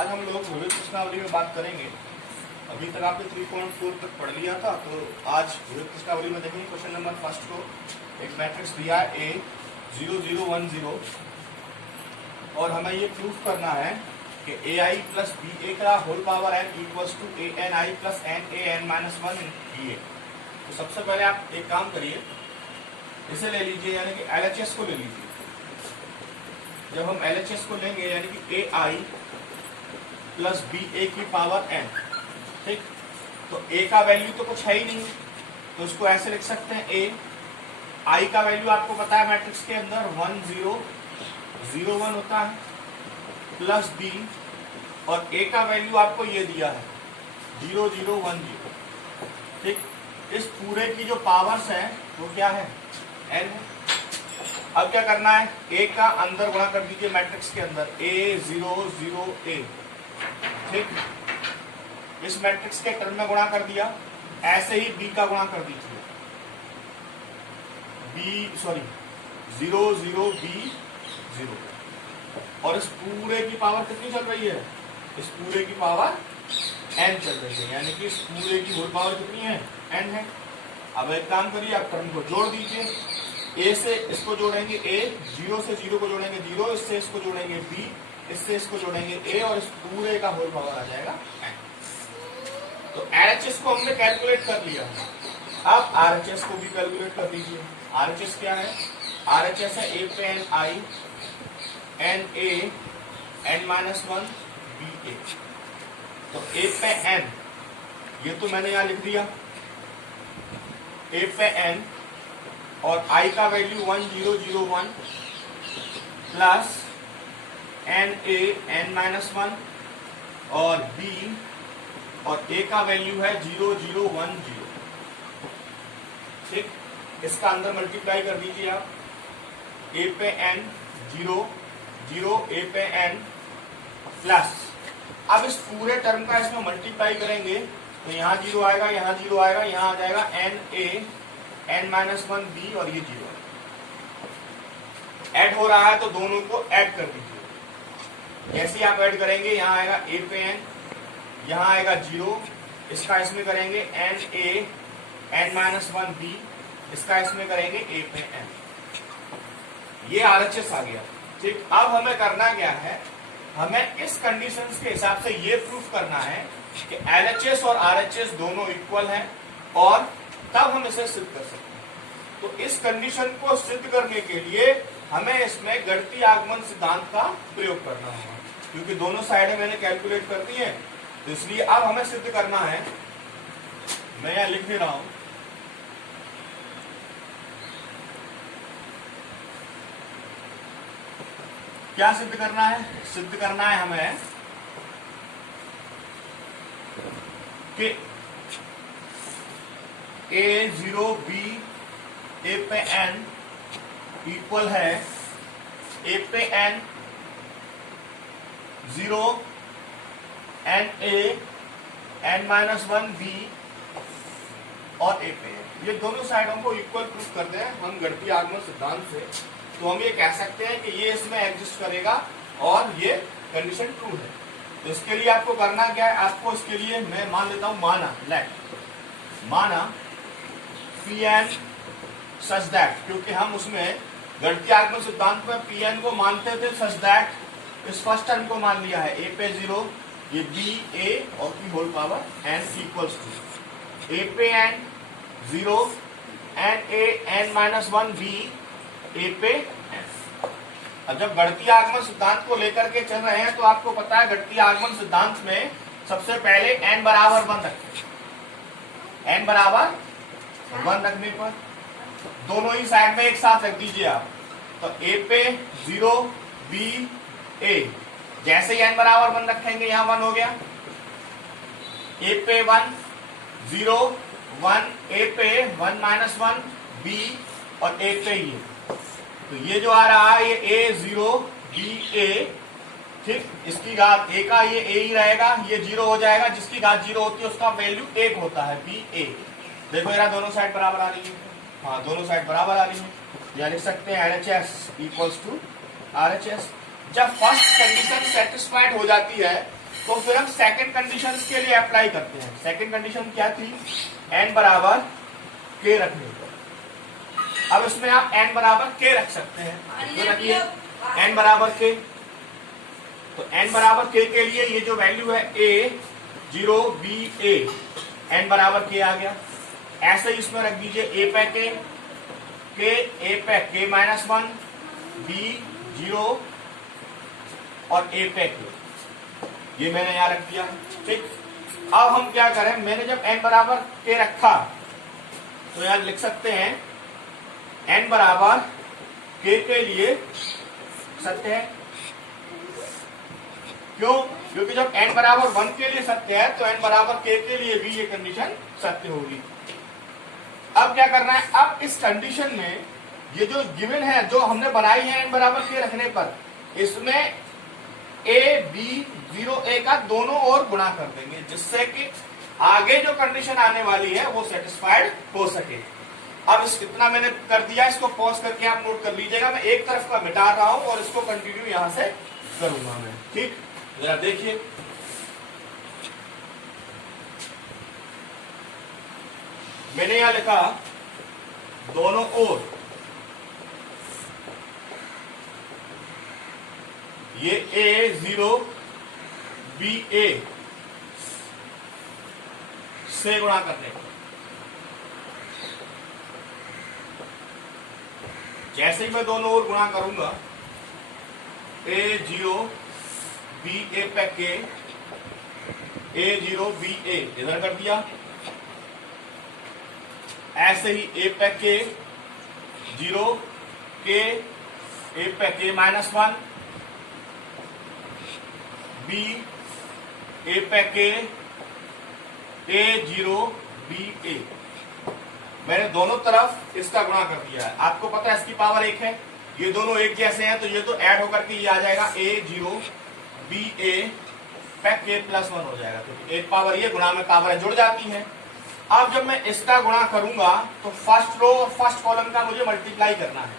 आज हम लोग विविध प्रश्नावली में बात करेंगे। अभी तक आपने 3.4 तक पढ़ लिया था, तो आज विविध प्रश्नावली में देखेंगे क्वेश्चन नंबर फर्स्ट को। एक मैट्रिक्स दिया है A 0 0 1 0 और हमें ये प्रूफ करना है कि AI प्लस BA का whole power n equals to ANI plus NAN minus 1 BA। तो सबसे पहले आप एक काम करिए, इसे ले लीजिए यानी कि LHS को ले लीजिए। जब हम LHS को लेंगे यानी कि AI प्लस BA की पावर n, ठीक, तो A का वैल्यू तो कुछ है ही नहीं, तो इसको ऐसे लिख सकते हैं A। I का वैल्यू आपको पता है मैट्रिक्स के अंदर 1 0 0 1 होता है, प्लस B, और A का वैल्यू आपको ये दिया है 0 0 1 0, ठीक। इस पूरे की जो पावर्स है वो क्या है, n है। अब क्या करना है, A का अंदर गुणा कर दीजिए मैट्रिक्स के अंदर A 0 0 A, ठीक। इस मैट्रिक्स के टर्म में गुणा कर दिया, ऐसे ही B का गुणा कर दीजिए, B 0 0 B 0, और इस पूरे की पावर कितनी चल रही है, इस पूरे की पावर n चल रही है, यानी कि इस पूरे की होल पावर कितनी है, n है। अब एक काम करिए, आप टर्म को जोड़ दीजिए। A से इसको जोड़ेंगे A, 0 से 0 को जोड़ेंगे 0, इससे इसको जोड़ेंगे B, इससे इसको जोड़ेंगे A, और इस पूरे का होल पावर आ जाएगा n। तो RHS को हमने कैलकुलेट कर लिया, अब RHS को भी कैलकुलेट कर लीजिए। RHS क्या है, RHS है A पे n I n A n minus 1 B A। तो A पे n, ये तो मैंने यहां लिख दिया A पे n, और I का value 1 0 0 1 plus n A n minus 1 और B, और A का वैल्यू है 0 0 1 0, ठीक। इसका अंदर मल्टीप्लाई कर दीजिए आप, A पे n 0 0 A पे n प्लस, अब इस पूरे टर्म का इसमें मल्टीप्लाई करेंगे तो यहाँ 0 आएगा, यहाँ 0 आएगा, यहाँ आ जाएगा n A n minus 1 B, और ये 0 ऐड हो रहा है तो दोनों को ऐड कर दीजिए। जैसे ही आप ऐड करेंगे, यहाँ आएगा A पे n, यहाँ आएगा 0, इसका इसमें करेंगे n A n minus 1 B, इसका इसमें करेंगे A पे n। ये RHS आ गया, ठीक। अब हमें करना क्या है, हमें इस कंडीशंस के हिसाब से ये प्रूफ करना है कि LHS और RHS दोनों इक्वल हैं, और तब हम इसे सिद्ध कर सकते हैं। तो इस कंडीशन को सिद्ध करने के लिए हमें इसमें गणितीय आगमन सिद्धांत का प्रयोग करना होगा, क्योंकि दोनों साइडें मैंने कैलकुलेट कर दी है, तो इसलिए अब हमें सिद्ध करना है। मैं यहां लिख दे रहा हूं, क्या सिद्ध करना है, सिद्ध करना है हमें कि A 0 B A पे n इक्वल है A पे n 0 n A n minus 1 B और A पे n। ये दोनों साइडों को इक्वल प्रूफ करते हैं हम गणितीय आगमन सिद्धांत से, तो हम ये कह सकते हैं कि ये इसमें एग्जिस्ट करेगा और ये कंडीशन ट्रू है। तो इसके लिए आपको करना क्या है, आपको इसके लिए मैं मान लेता हूं, माना Pn सच दैट, क्योंकि हम उसमें गणितीय आगमन सिद्धांत में Pn को मानते थे सच दैट, इस फर्स्ट टर्म को मान लिया है A पे 0, ये B A और की whole power n equals to A पे n 0 n A n minus 1 B A पे n। अब जब गणितीय आगमन सिद्धांत को लेकर के चल रहे हैं तो आपको पता है गणितीय आगमन सिद्धांत में सबसे पहले n बराबर 1 रखते, n बराबर 1 रखने पर दोनों ही साइड में एक साथ रख दीजिए आप, तो A पे 0 B A, जैसे ही n बराबर 1 रखेंगे यहाँ 1 हो गया, A पे 1 0 1 A पे 1 माइनस 1 B और A पे ये, तो ये जो आ रहा है ये A 0 B A, ठीक। इसकी घात A का ये A ही रहेगा, ये 0 हो जाएगा, जिसकी घात 0 होती है उसका वैल्यू 1 होता है B A। देखो यार दोनों साइड बराबर आ रही है, हाँ दोनों साइड बराबर आ रही है, या लिख सकते हैं LHS इक्वल्स टू RHS। जब फर्स्ट कंडीशन सेटिस्फाइड हो जाती है तो फिर हम सेकंड कंडीशन के लिए अप्लाई करते हैं। सेकंड कंडीशन क्या थी? n बराबर k रखने पर। अब इसमें आप n बराबर k रख सकते हैं, तो रखिए n बराबर k। तो n बराबर k के लिए ये जो वैल्यू है a 0 b a, n बराबर k आ गया। ऐसे ही इसमें रख दीजिए a पे k a पे k माइनस 1, b 0 और a पे k, ये मैंने यहां रख दिया। ठीक, अब हम क्या करें, मैंने जब n बराबर k रखा तो यहां लिख सकते हैं n बराबर k के लिए सत्य है। क्यों? क्योंकि जब n बराबर 1 के लिए सत्य है तो n बराबर k के लिए भी ये कंडीशन सत्य होगी। अब क्या करना है, अब इस कंडीशन में ये जो गिवन है, जो हमने बनाई है n बराबर k रखने पर, इसमें a b 0 a का दोनों ओर गुणा कर देंगे, जिससे कि आगे जो कंडीशन आने वाली है वो सेटिस्फाइड हो सके। अब इतना मैंने कर दिया, इसको पॉज करके आप नोट कर लीजिएगा। मैं एक तरफ का मिटा रहा हूं और इसको कंटिन्यू यहां से करूंगा मैं। ठीक, जरा देखिए, मैंने यहां लिखा दोनों ओर, ये a 0 b a से गुणा करने को। जैसे ही मैं दोनों ओर गुणा करूंगा, a 0 b a पे k, a 0 b a इधर कर दिया। ऐसे ही a पे k 0 k a पे k माइनस 1, b a पे k a 0 b a, मैंने दोनों तरफ इसका गुणा कर दिया है। आपको पता है इसकी पावर 1 है, ये दोनों एक जैसे हैं, तो ये तो ऐड होकर के ये आ जाएगा a 0 b a पे k प्लस 1 हो जाएगा। तो एक पावर ये गुणा में पावर जुड़ जाती है। अब जब मैं इसका गुणा करूंगा तो फर्स्ट रो और फर्स्ट कॉलम का मुझे मल्टीप्लाई करना है,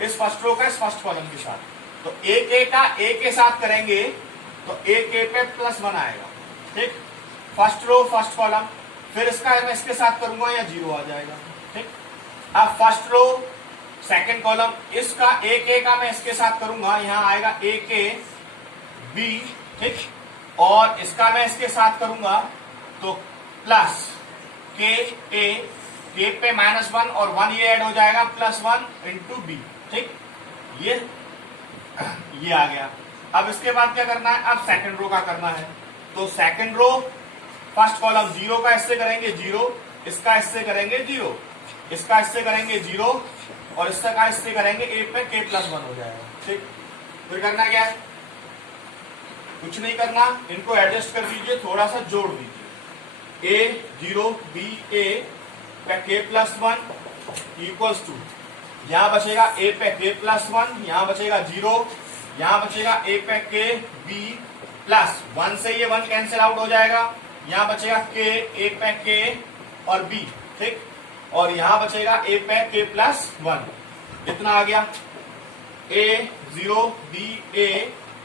इस फर्स्ट रो का इस फर्स्ट कॉलम के साथ। तो a k का a के साथ करेंगे तो a k पे प्लस 1 आएगा। ठीक, फर्स्ट रो फर्स्ट कॉलम, फिर इसका मैं इसके साथ करूंगा या 0 आ जाएगा। ठीक, अब फर्स्ट रो सेकंड कॉलम, इसका a k का मैं इसके साथ करूंगा, यहां आएगा a k b। ठीक, और इसका मैं इसके साथ करूंगा तो प्लस k a, k पे माइनस 1 और 1 ये ऐड हो जाएगा, प्लस 1 इंटू b। ठीक, ये आ गया। अब इसके बाद क्या करना है, अब सेकंड रो का करना है। तो सेकंड रो फर्स्ट कॉलम 0 का इससे करेंगे 0, इसका इससे करेंगे 0, इसका इससे करेंगे 0 और इसका इससे करेंगे a पे k प्लस 1 हो जाएगा। ठीक, फिर करना क्या है, कुछ नहीं करना, इनको एडजस्ट कर दीजिए, थोड़ा सा जोड़ दीजिए। a 0 b a पे k प्लस 1 इक्वल्स टू, यहां बचेगा a पे k प्लस 1, यहां बचेगा 0, यहां बचेगा a पे k b प्लस 1 से ये 1 कैंसिल आउट हो जाएगा, यहां बचेगा k a पे k और b। ठीक, और यहां बचेगा a पे k प्लस 1, इतना आ गया। a 0 b a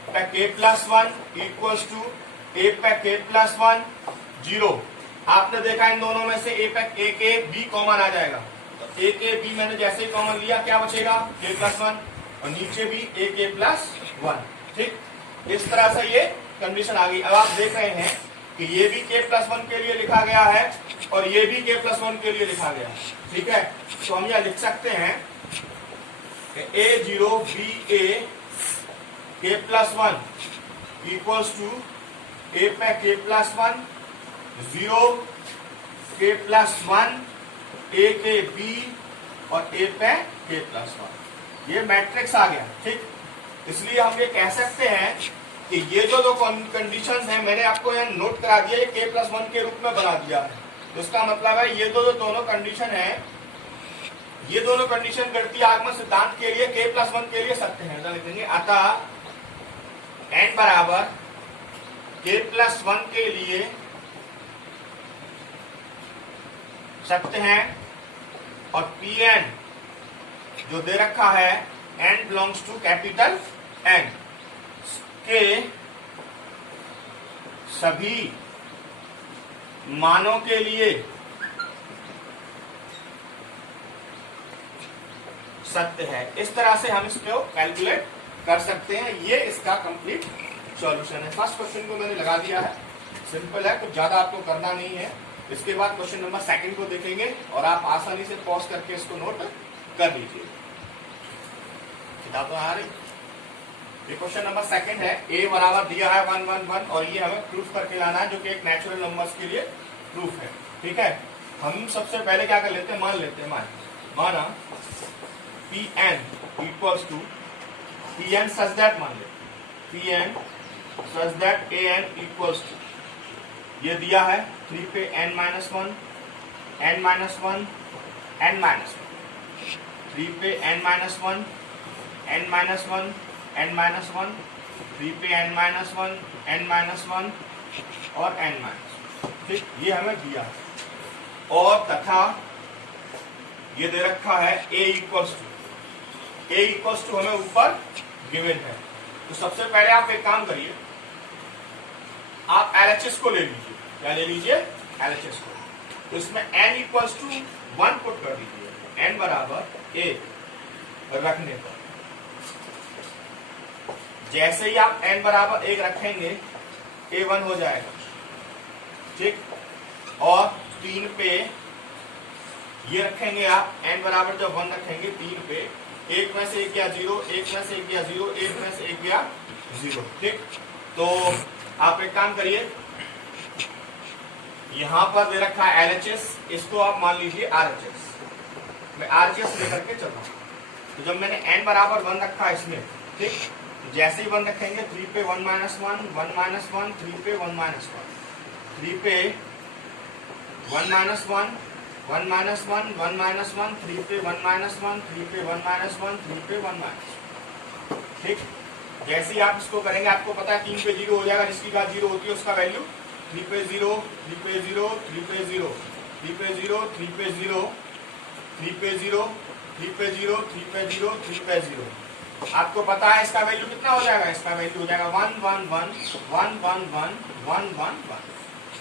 पे k plus 1 equals to a पे k प्लस 1 0। आपने देखा इन दोनों में से a पे a k b कॉमन आ जाएगा, तो a k b मैंने जैसे ही कॉमन लिया क्या बचेगा, k प्लस 1 और नीचे भी a k प्लस 1। ठीक, इस तरह से ये कंडीशन आ गई। अब आप देख रहे हैं कि ये भी k प्लस 1 के लिए लिखा गया है और ये भी k प्लस 1 के लिए लिखा गया है। ठीक है, तो हम यह लिख सकते हैं कि a 0 b a k plus 1 equals to a पे k plus 1 0 k plus 1 a k b और a पे k प्लस 1, ये मैट्रिक्स आ गया। ठीक, इसलिए हम ये कह सकते हैं कि ये जो दो कंडीशंस हैं मैंने आपको यहाँ नोट करा दिया, ये k प्लस 1 के रूप में बना दिया है। तो इसका मतलब है ये जो दोनों कंडीशन है, ये दोनों कंडीशन गणितीय आगमन सिद्धांत के लिए k प्लस 1 के लिए सत्य है। लिखेंगे अतः n बराबर k प्लस 1 के लिए सत्य है और Pn जो दे रखा है n belongs to capital N के सभी मानों के लिए सत्य है। इस तरह से हम इसको कैलकुलेट कर सकते हैं। ये इसका कंप्लीट सॉल्यूशन है। फर्स्ट क्वेश्चन को मैंने लगा दिया है, सिंपल है, कुछ ज्यादा आपको करना नहीं है। इसके बाद क्वेश्चन नंबर सेकंड को देखेंगे और आप आसानी से पॉज करके इसको नोट कर लीजिए। किताब आ रही, ये क्वेश्चन नंबर सेकंड है। ए बराबर दिया है 1 1 1 और ये हमें प्रूफ करके लाना है, जो कि एक नेचुरल नंबर्स के लिए प्रूफ है। ठीक है, हम सबसे पहले क्या कर लेते हैं, मान लेते हैं, माना Pn equals to Pn such that, मान लेते Pn such that An equals to, ये दिया है 3 पे n minus 1 n minus 1 n minus 1, 3 पे n minus 1 n minus 1 n minus 1, 3 पे n माइनस 1 n माइनस 1 और n माइनस 1। ठीक, ये हमें दिया है। और तथा ये दे रखा है a इक्वल्स टू हमें ऊपर गिवन है। तो सबसे पहले आप एक काम करिए, आप LHS को ले लीजिए। क्या ले लीजिए? LHS को। तो इसमें n इक्वल्स टू 1 पुट कर दीजिए, n बराबर a रखने पर। जैसे ही आप n बराबर 1 रखेंगे a 1 हो जाएगा। ठीक, और 3 पे ये रखेंगे आप, n बराबर जब 1 रखेंगे 3 पे, एक में से एक गया 0, एक में से एक गया 0, एक में से एक गया 0। ठीक, तो आप एक काम करिए, यहां पर दे रखा है LHS, इसको आप मान लीजिए RHS। मैं RHS लेकर के चल रहा हूं। तो जब मैंने n बराबर 1 रखा है इसमें, ठीक, जैसे ही 1 रखेंगे 3 पे 1 माइनस 1 1 माइनस 1, 3 पे 1 माइनस 1, 3 पे 1 माइनस 1 1 माइनस 1 1 माइनस 1, 3 पे 1 माइनस 1 3 पे 1 माइनस 1 3 पे 1 माइनस। ठीक, जैसे ही आप इसको करेंगे आपको पता है 3 पे 0 हो जाएगा, जिसकी बात 0 होती है उसका वैल्यू 3 पे 0 3 पे 0 3 पे 0 3 पे 0 3 पे 0 3 पे 0 3 पे 0 3 पे 0 3 पे 0। आपको पता है इसका वैल्यू कितना हो जाएगा? इसका वैल्यू हो जाएगा 1 1 1 1 1 1 1 1 1,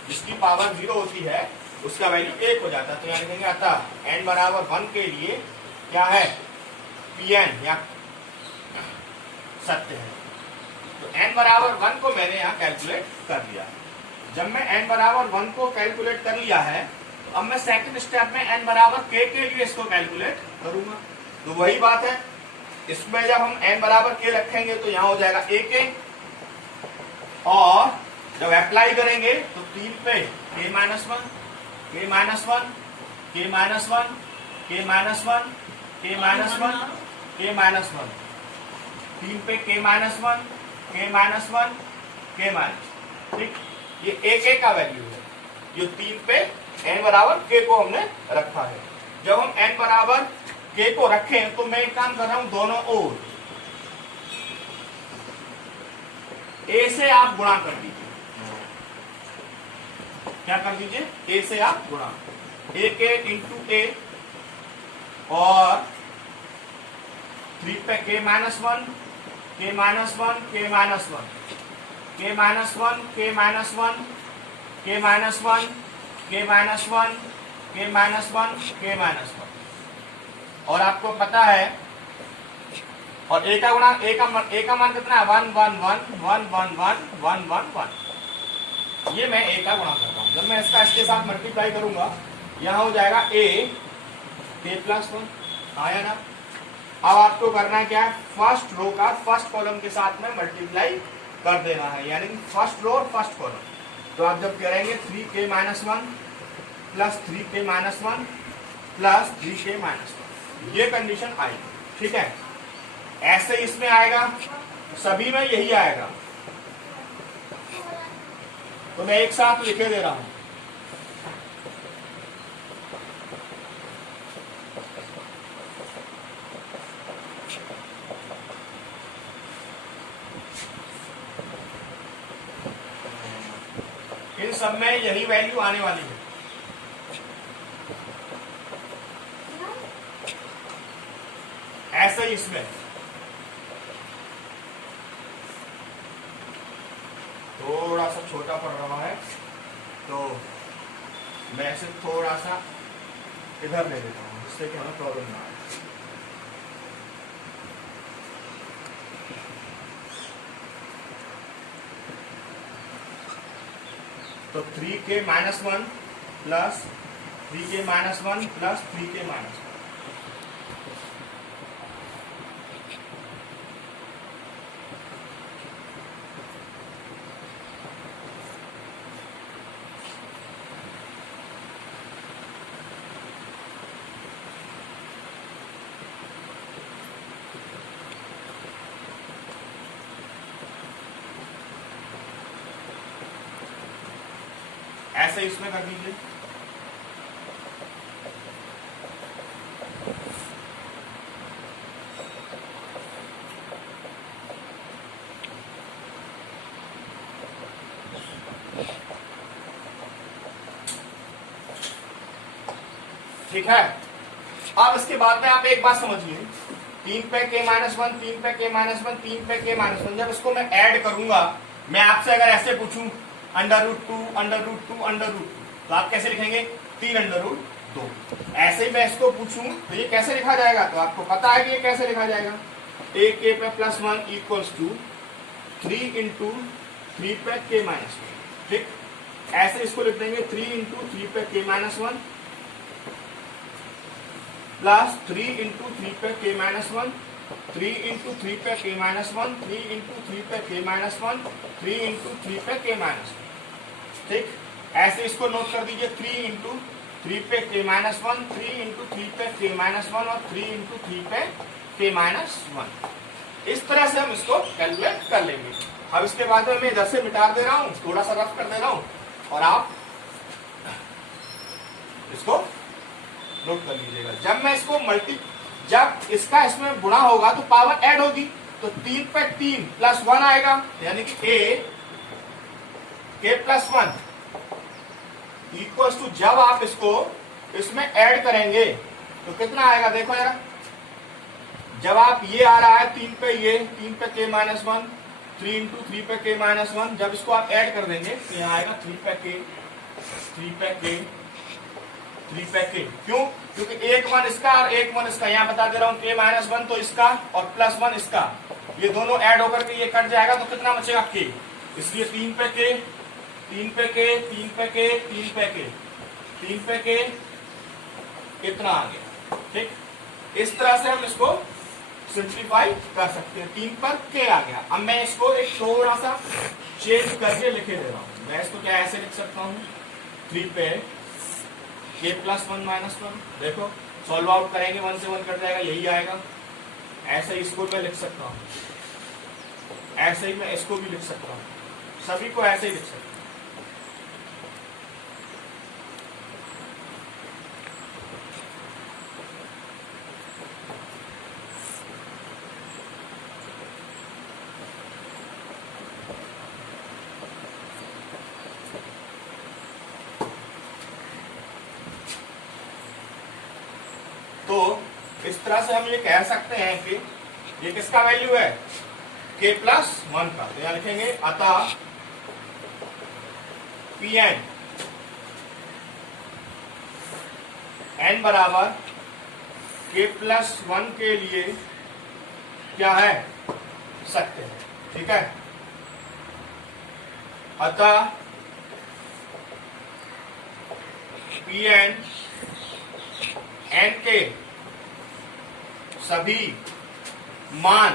जिसकी पावर 0 होती है उसका वैल्यू 1 हो जाता है। तो यहाँ लिखेंगे अतः n बराबर 1 के लिए क्या है, Pn या सत्य है। तो n बराबर 1 को मैंने यहाँ कैलकुलेट कर दिया। जब मैं n बराबर 1 को कैलकुलेट कर लिया है, तो अब मैं सेकंड स्टेप में n बराबर k के लिए इसको कैलकुलेट करूंगा। तो वही बात है, इसमें जब हम n बराबर k रखेंगे तो यहाँ हो जाएगा ak, और जब अप्लाई करेंगे तो 3 पे k minus 1 k minus 1 k minus 1 k minus 1 k minus 1 k minus 1, 3 पे k minus 1 k minus 1 k minus. ठीक, ये एक का वैल्यू है, जो 3 पे n बराबर k को हमने रखा है। जब हम n बराबर k को रखें तो मैं एक काम कर रहा हूं, दोनों ओर a से आप गुणा कर दीजिए। क्या कर दीजिए? a से आप गुणा, ak इंटू a, और 3 पे k minus 1 k minus 1 k minus 1 k minus 1 k minus 1 k minus 1 k minus 1 k minus 1 k minus 1। और आपको पता है, और a का गुणा, a का मान कितना है? 1 1 1 1 1 1 1 1 1। ये मैं a का गुणा कर रहा हूं। जब मैं इसका इसके साथ मल्टीप्लाई करूंगा, यहां हो जाएगा a k प्लस 1। आया ना? अब आपको करना है क्या है, फर्स्ट रो का फर्स्ट कॉलम के साथ में मल्टीप्लाई कर देना है, यानी फर्स्ट रो और फर्स्ट कॉलम। तो आप जब करेंगे 3k minus 1 plus 3k minus 1 plus 3k minus 1, ये कंडीशन आएगी। ठीक है, ऐसे इसमें आएगा, सभी में यही आएगा। तो मैं एक साथ लिखे दे रहा हूं, इन सब में यही वैल्यू आने वाली है। ऐसे ही इसमें, तो थोड़ा सा छोटा पड़ रहा है, तो मैं इसे थोड़ा सा इधर ले लेता हूँ जिससे कि हमें प्रॉब्लम ना आए। तो 3k-1 plus 3k-1 plus 3k-1। ऐसे इसमें कर दीजिए। ठीक है, अब इसके बाद में आप एक बात समझिए, 3 पे k-1, 3 पे k-1, 3 पे k-1, जब इसको मैं ऐड करूंगा, मैं आपसे अगर ऐसे पूछूं √2 √2 √2, तो आप कैसे लिखेंगे? 3√2। ऐसे ही मैं इसको पूछूं तो ये कैसे लिखा जाएगा? तो आपको पता है कि ये कैसे लिखा जाएगा, ak पे +1 इक्वल्स टू 3 इंटू 3 पे k-1। ठीक, ऐसे इसको लिख देंगे 3 इंटू 3 पे k-1 प्लस 3 इंटू 3 पे k-1, 3 इंटू 3 पे k-1, 3 इंटू 3 पे k-1, 3 इंटू 3 पे k-1। ठीक, ऐसे इसको नोट कर दीजिए, 3 इंटू 3 पे k-1, 3 इंटू 3 पे k-1 और 3 इंटू 3 पे k-1। इस तरह से हम इसको कैलकुलेट कर लेंगे। अब इसके बाद में मैं इधर से मिटा दे रहा हूं, थोड़ा सा रफ कर दे रहा हूं, और आप इसको नोट कर लीजिएगा। जब इसका इसमें गुणा होगा तो पावर ऐड होगी, तो 3 पे 3 प्लस 1 आएगा, यानी कि k प्लस 1 इक्वल्स टू, जब आप इसको इसमें ऐड करेंगे तो कितना आएगा? देखो जरा, जब आप ये आ रहा है 3 पे ये 3 पे k-1, 3 इंटू 3 पे k-1, जब इसको आप ऐड कर देंगे तो यहाँ आएगा 3 पे k, 3 पे k, 3 पे k। क्यों? क्योंकि एक 1 इसका और एक 1 इसका, यहाँ बता दे रहा हूँ, k-1 तो इसका और +1 इसका, ये दोनों ऐड होकर के ये कट जाएगा, तो कितना बचेगा? k। इसलिए 3 पे k, 3 पे k, 3 पे k, 3 पे k, 3 पे k, इतना आ गया। ठीक, इस तरह से हम इसको सिंप्लीफाई कर सकते हैं। 3 पर k आ गया। अब मैं इसको एक थोड़ा सा चेंज करके लिखे दे रहा हूं। मैं इसको क्या ऐसे लिख सकता हूं, 3 पे k प्लस 1 माइनस 1। देखो सॉल्व आउट करेंगे 1 से 1 कट जाएगा, यही आएगा। ऐसे ही इसको मैं लिख सकता हूं, ऐसे ही मैं इसको भी लिख सकता हूं, सभी को ऐसे ही लिख सकता हूं। तो इस तरह से हम ये कह सकते हैं कि ये किसका वैल्यू है? k प्लस 1 का। तो यहां लिखेंगे अतः Pn n बराबर k प्लस 1 के लिए क्या है? सत्य है। ठीक है, अतः Pn n के सभी मान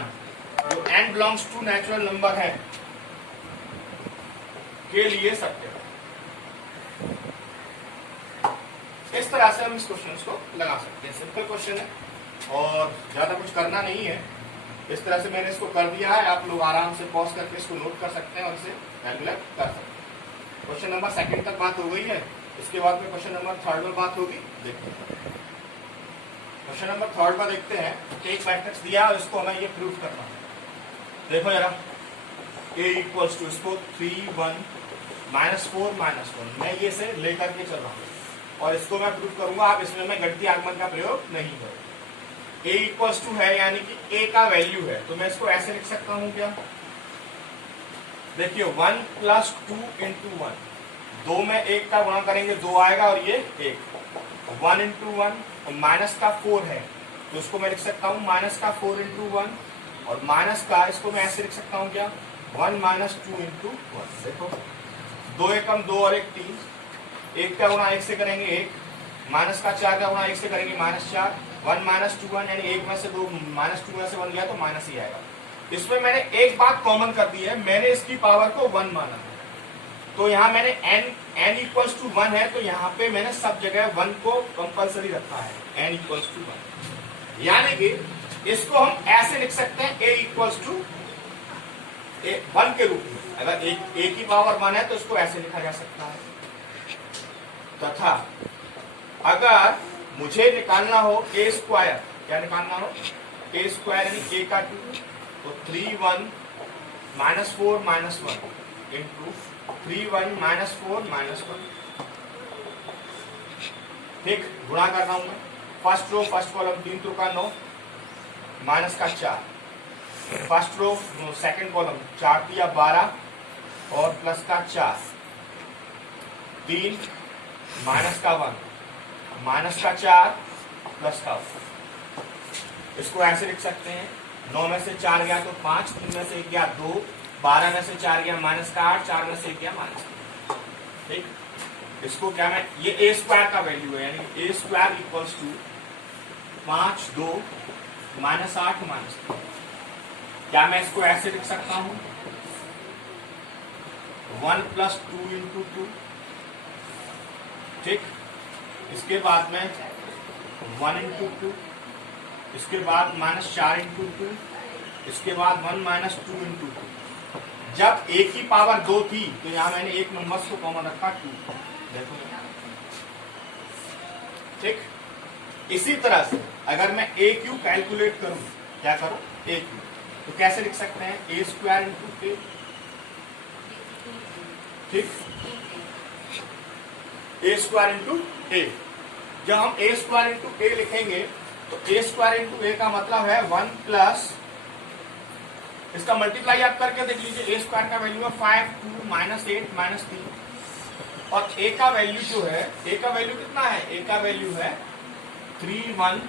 जो n belongs to natural number है के लिए सत्य है। इस तरह से हम इस क्वेश्चन को लगा सकते हैं। सिंपल क्वेश्चन है और ज्यादा कुछ करना नहीं है। इस तरह से मैंने इसको कर दिया है, आप लोग आराम से पॉज करके इसको नोट कर सकते हैं और इसे कैलकुलेट कर सकते हैं। क्वेश्चन नंबर 2 तक बात हो गई है। इसके बाद में क्वेश्चन नंबर 3 में बात होगी। देखते हैं क्वेश्चन नंबर 3 में देखते हैं। एक मैट्रिक्स दिया और इसको हमें ये प्रूव करना है। देखो जरा, a इक्वल्स टू, इसको 3 1 -4 -1 मैं ये से लेकर के चल रहा हूँ और इसको मैं प्रूव करूंगा। आप इसमें मैं गणितीय आगमन का प्रयोग नहीं करूँ। a इक्वल्स टू है यानी कि a का वैल्यू है, तो मैं इसको ऐसे लिख सकता हूँ क्या? देखिए 1 प्लस 2 इंटू 1, 2 में 1 का गुणा करेंगे 2 आएगा और ये 1, 1 इंटू 1 और माइनस का 4 है तो इसको मैं लिख सकता हूँ माइनस का 4 इंटू 1 और माइनस का इसको मैं ऐसे लिख सकता हूँ क्या 1 माइनस 2 इंटू 1। देखो 2 एकम 2 और 1 3, 1 का गुणा 1 से करेंगे 1, माइनस का 4 का गुणा 1 से करेंगे -4, 1 माइनस 2 1 यानी 1 में से 2 माइनस 2 में से 1 गया तो माइनस ही आएगा। इसमें मैंने एक बात कॉमन कर दी है, मैंने इसकी पावर को 1 माना है तो यहाँ मैंने n इक्वल्स टू 1 है तो यहाँ पे मैंने सब जगह 1 को कंपलसरी रखा है, n इक्वल्स टू 1। यानी कि इसको हम ऐसे लिख सकते हैं a इक्वल्स टू 1 के रूप में। अगर a की पावर 1 है तो इसको ऐसे लिखा जा सकता है। तथा अगर मुझे निकालना हो a स्क्वायर, क्या निकालना हो a स्क्वायर यानी a का 2 तो 3 1 -4 -1 इंटू 3 1 -4 -1। ठीक, गुणा कर रहा हूं मैं, फर्स्ट रो फर्स्ट कॉलम 3 3 का 9 माइनस का 4, फर्स्ट रो सेकंड कॉलम 4 3 12 और प्लस का 4, 3 माइनस का 1 माइनस का 4 प्लस का 1। इसको ऐसे लिख सकते हैं 9 में से 4 गया तो 5, 3 में से 1 गया 2, 12 में से 4 गया माइनस का 8, 4 में से 1 गया माइनस का। ठीक, इसको क्या मैं ये ए स्क्वायर का वैल्यू है यानी ए स्क्वायर इक्वल्स टू 5 2 -8 -3। क्या मैं इसको ऐसे लिख सकता हूं 1 प्लस 2 इंटू 2। ठीक, इसके बाद में 1 इंटू 2, इसके बाद -4 इंटू 2, इसके बाद 1 माइनस 2 इंटू 2। जब एक ही पावर 2 थी तो यहां मैंने एक नंबर को कॉमन रखा 2। देखो, ठीक, इसी तरह से अगर मैं ए क्यू कैलकुलेट करूं, क्या करूं ए क्यू, तो कैसे लिख सकते हैं ए स्क्वायर इंटू ए। ठीक, ए स्क्वायर इंटू ए। जब हम ए स्क्वायर इंटू ए लिखेंगे तो ए स्क्वायर इंटू ए का मतलब है 1 प्लस, इसका मल्टीप्लाई आप करके देख लीजिए, ए स्क्वायर का वैल्यू है 5 2 -8 -3 और ए का वैल्यू जो है, ए का वैल्यू कितना है, ए का वैल्यू है 3 1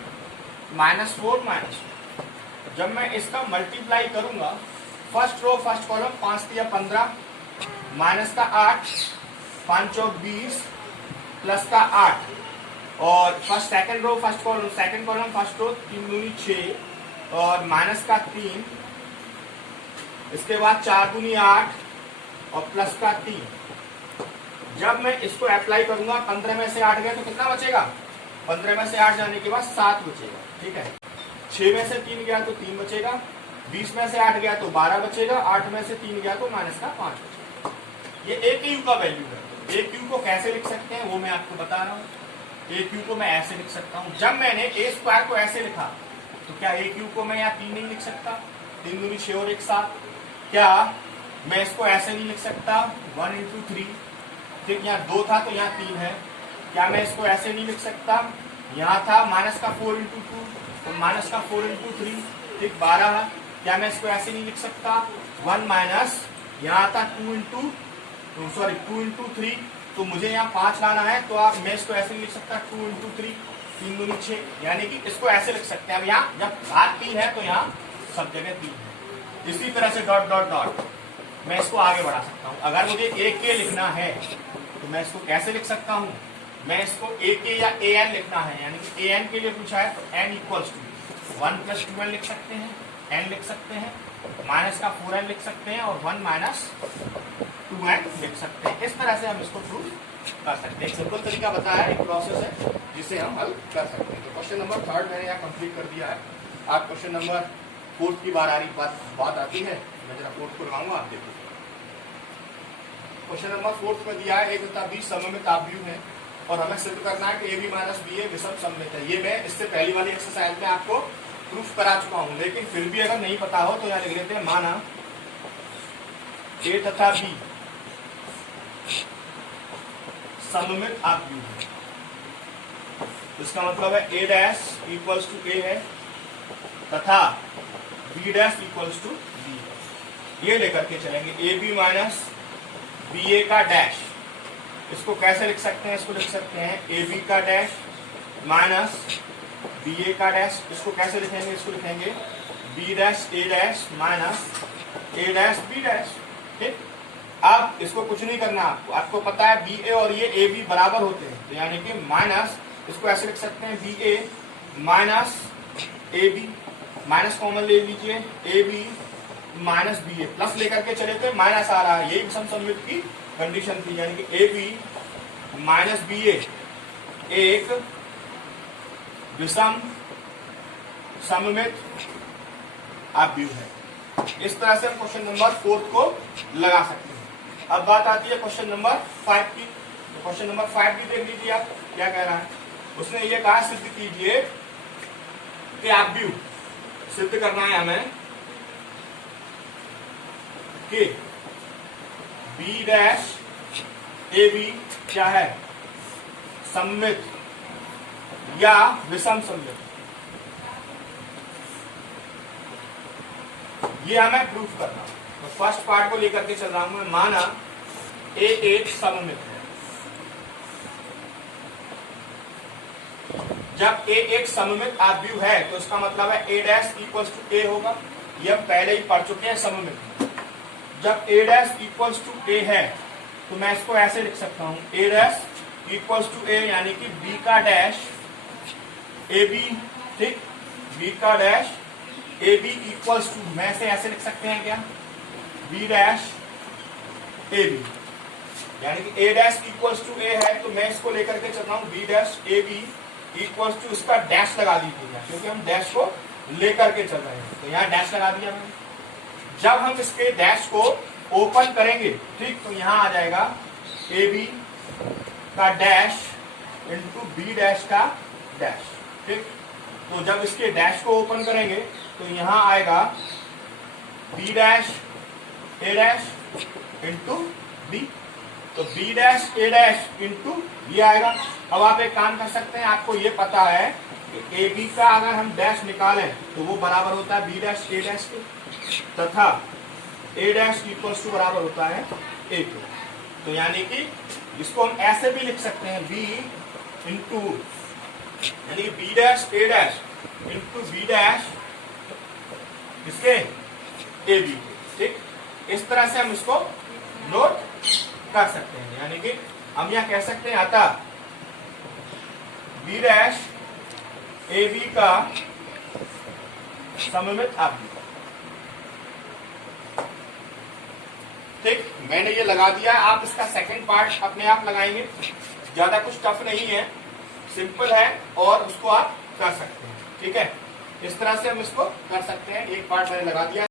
-4 -2। जब मैं इसका मल्टीप्लाई करूंगा first row first column 5 3 15 minus का 8 5 चौक 20 प्लस का 8 और first second row first column second column first row 3 दूनी 6 और माइनस का 3, इसके बाद 4 दूनी 8 और प्लस का 3। जब मैं इसको अप्लाई करूंगा 15 में से 8 गया तो कितना बचेगा, 15 में से 8 जाने के बाद 7 बचेगा। ठीक है, 6 में से 3 गया तो 3 बचेगा, 20 में से 8 गया तो 12 बचेगा, 8 में से 3 गया तो माइनस का 5 बचेगा। ये ए क्यू का वैल्यू है। ए क्यू को कैसे लिख सकते हैं वो मैं आपको बता रहा हूँ। ए क्यू को मैं ऐसे लिख सकता हूँ, जब मैंने ए स्क्वायर को ऐसे लिखा तो क्या ए क्यू को मैं यहाँ 3 नहीं लिख सकता, 3 दूनी 6 और 1 7। क्या मैं इसको ऐसे नहीं लिख सकता 1 इंटू 3। ठीक, यहाँ 2 था तो यहाँ 3 है। क्या मैं इसको ऐसे नहीं लिख सकता, यहाँ था माइनस का 4 इंटू 2 तो माइनस का 4 इंटू 3, ठीक 12 है। क्या मैं इसको ऐसे नहीं लिख सकता 1 माइनस यहाँ था 2 इंटू 3 तो मुझे यहाँ 5 लाना है तो आप मैं इसको ऐसे नहीं लिख सकता 2 इंटू 3 3 दूनी 6, यानी कि इसको ऐसे लिख सकते हैं। अब यहाँ जब भाग 3 है तो यहाँ सब जगह 3 है। इसी तरह से डॉट डॉट डॉट मैं इसको आगे बढ़ा सकता हूँ। अगर मुझे ए के लिखना है तो मैं इसको कैसे लिख सकता हूँ, मैं इसको ए के या ए एन लिखना है, यानी कि ए एन के लिए पूछा है तो N equals to 1 plus 2n लिख सकते हैं, एन लिख सकते हैं, माइनस का 4n लिख सकते हैं और 1 माइनस 2n लिख सकते हैं। इस तरह से हम इसको प्रूव कर सकते हैं। एक सिंपल तरीका बताया है, एक प्रोसेस है जिसे हम हल कर सकते हैं। तो क्वेश्चन नंबर 3 मैंने यहाँ कंप्लीट कर दिया है। आप क्वेश्चन नंबर 4 की बार आ रही बात आती है, मैं जरा 4 खुलवाऊंगा, आप देखो। क्वेश्चन नंबर 4 में दिया है 1 तथा 20 सममित आव्यूह है और हमें सिद्ध करना है कि ए बी माइनस बी ए विषम सममित है। ये मैं इससे पहली वाली एक्सरसाइज में आपको प्रूफ करा चुका हूं, लेकिन फिर भी अगर नहीं पता हो तो यहाँ लिख लेते हैं, माना ए तथा बी सममित आव्यूह है। इसका मतलब है A dash equals to A है तथा B dash equals to B है। ये लेकर के चलेंगे A B minus B A का डैश। इसको कैसे लिख सकते हैं? इसको लिख सकते हैं ए बी का डैश माइनस बी ए का डैश। इसको कैसे लिखेंगे? इसको लिखेंगे बी डैश ए डैश माइनस ए डैश बी डैश। ठीक, अब इसको कुछ नहीं करना, आपको पता है बी ए और ये ए बी बराबर होते हैं, तो यानी कि माइनस, इसको ऐसे लिख सकते हैं B A minus A B, minus common ले लीजिए, A B minus B A, plus लेकर के चले तो माइनस आ रहा है, यही विषम सममित की कंडीशन थी, यानी कि ए बी माइनस बी ए एक विषम सममित आव्यूह है। इस तरह से हम क्वेश्चन नंबर 4 को लगा सकते हैं। अब बात आती है क्वेश्चन नंबर 5 की। तो क्वेश्चन नंबर 5 भी देख लीजिए आप क्या कह रहा है। उसने ये कहा सिद्ध कीजिए कि आव्यूह, सिद्ध करना है हमें कि बी डैश ए बी क्या है? सममित या विषम सममित। ये हमें प्रूफ करना। तो फर्स्ट पार्ट को लेकर के चल रहा हूं मैं। माना ए एक सममित है। जब ए एक सममित आव्यूह है तो इसका मतलब है ए डैश इक्वल्स टू ए होगा। ये हम पहले ही पढ़ चुके हैं सममित। जब A dash equals to A है तो मैं इसको ऐसे लिख सकता हूं A dash equals to A, यानी कि बी का डैश ए बी। ठीक, बी का dash A B equals to, मैं इसे ऐसे लिख सकते हैं क्या? बी डैश ए बी, यानी कि A dash equals to A है तो मैं इसको लेकर के चल रहा हूं B dash A B equals to, इसका डैश लगा दीजिएगा क्योंकि हम डैश को लेकर के चल रहे हैं, तो यहाँ डैश लगा दिया मैंने। जब हम इसके डैश को ओपन करेंगे, ठीक, तो यहाँ आ जाएगा ए बी का डैश इंटू बी डैश का डैश। ठीक, तो जब इसके डैश को ओपन करेंगे तो यहाँ आएगा बी डैश ए डैश इंटू बी, तो बी डैश ए डैश इंटू ये आएगा। अब आप एक काम कर सकते हैं, आपको ये पता है कि ए बी का अगर हम डैश निकालें तो वो बराबर होता है बी डैश ए डैश के, तथा ए डैश इक्वल्स टू बराबर होता है ए के। तो यानी कि इसको हम ऐसे भी लिख सकते हैं बी इंटू, यानी कि बी डैश ए डैश इंटू बी डैश इसके ए बी के। ठीक, इस तरह से हम इसको नोट कर सकते हैं, यानी कि हम यहां कह सकते हैं अतः बी डैश ए बी का सममित आव्यूह। ठीक, मैंने ये लगा दिया। आप इसका सेकंड पार्ट अपने आप लगाएंगे, ज्यादा कुछ टफ नहीं है, सिंपल है और उसको आप कर सकते हैं। ठीक है, इस तरह से हम इसको कर सकते हैं। एक पार्ट मैंने लगा दिया।